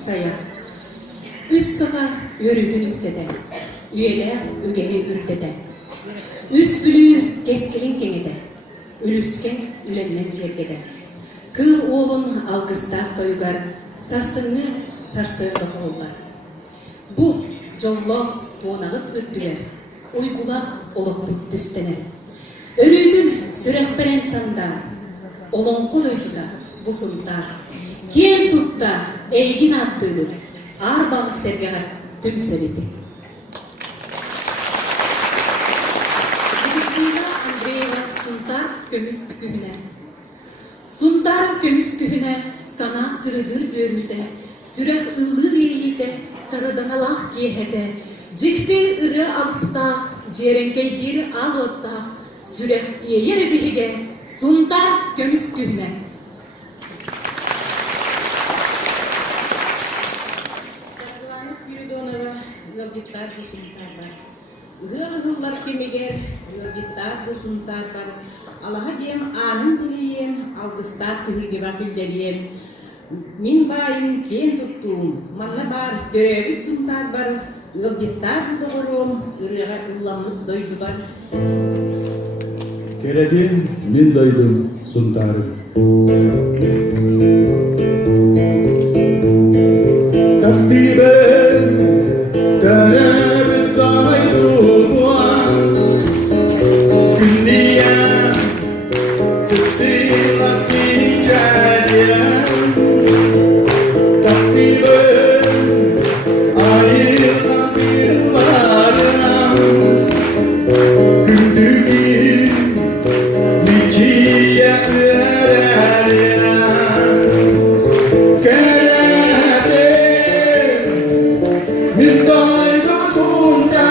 saya. Üç sığa örüdün üksede, üyeler ügehi ürdede. Üç bülü keskilin kengede, ülüsken ülennen kergede. Kıl oğlun algıstaq toygar, sarsını sarsığında ollar. Bu jolloq tuğanağıt ürdüler, uygulaq oluq büt düstener. Örüdün sürek beren sanda, olonqo doyduda bu suntar. Kien tutta eygin attığını, ağır bağı sergeğer tüm söyledi. Dikizliğine Andreeva suntar kömüs kühüne. Suntar kömüs kühüne sana sırıdır örülde. Sürek ılır yeyide, sarıdanalah kiyehede. Cikti ırı alıp da, cerenkeydir alot da. Sürek yeyer bihige, suntar kömüs kühüne. Sarılamış bir donava, yılgittar bu suntar var. Hırlar kemiger, yılgittar bu suntar var. Allah'a diyem, anın dileyem, algıstar kühülge vakilderiyem. Min bayım kien tuttum, manna bar, törebi suntar var. Yılgittar bu doğurum, ırığa ıllamlık doydu var. Keredin min doydum suntarım. Tapi ben terebüt daydu bu an. Gündiyen sıpsilas bir cediyen. Tapi ben ayırkan birlarım. Gündüğün niçiye öğrenir. Min doydum suntarım,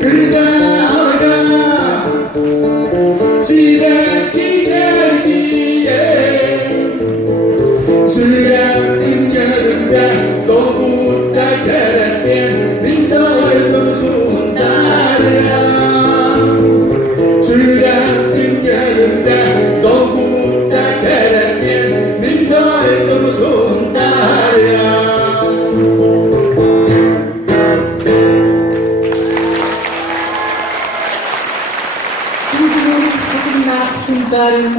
kırdaga sibek geçer diye. Sürekli yanımda doğutta kerem. Min doydum suntarım, sürekli yanımda doğutta kerem. Min doydum suntarım. Suntarım,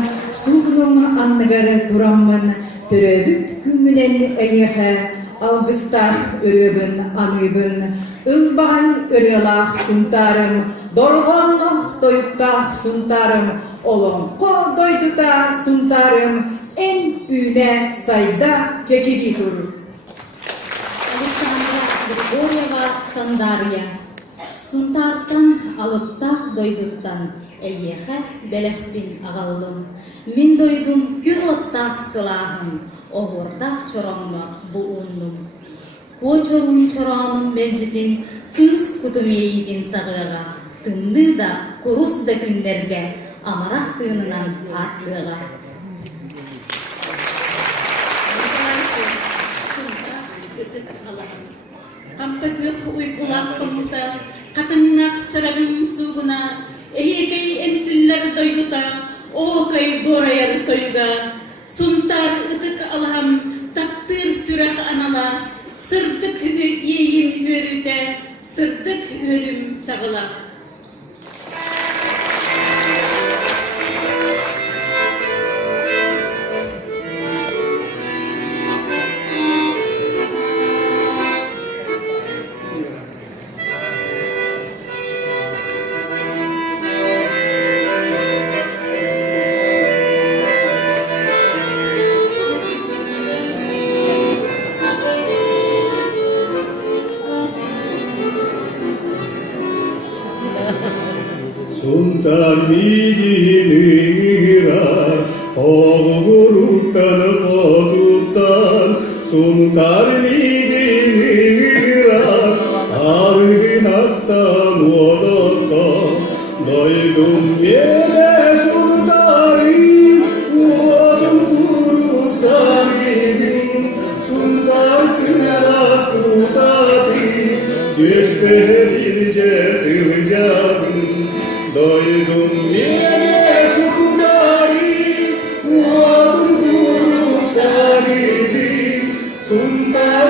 suğunun anlıgarı duramın, töröbüt güngünen eyyehe, algıstah öröbün anıbın, ılbağın ırılaq suntarım, dolğonluq doyuktaq suntarım, olonqo doyduda suntarım, en üne sayda çeçidi dur. Alexandra Grigorieva Sandarya. Suntartan alıptaq doyduttan, elyehe belehpin ağallım. Min doydum gün ottaq sılahım, oğurdaq çoronma bu undum. Koçorun çoronum mencitin, kız kudum eğidin sağığa. Tındı da kurus da günlerge, amaraq tığınınan arttığığa. Suntar ıtık Allah'ım. Kampakık uykulak komuta, katınnak çırağın suğuna, ehekey emsiller doyduta, oğukay doğrayar toyuga. Suntar ıtık Allah'ım, taptır sürek anala, sırdık yiyim örüde, sırdık ölüm çağıla. Suntar migirar, oğuruttan koduttan. Suntar migirar, ağrın astan olottan. Doydum yere suntarım, odum kuru samimim. Suntar sıra suntarım, gösterilce sığacağım. Doydum yine suntarım, odum kuru samimim. Suntar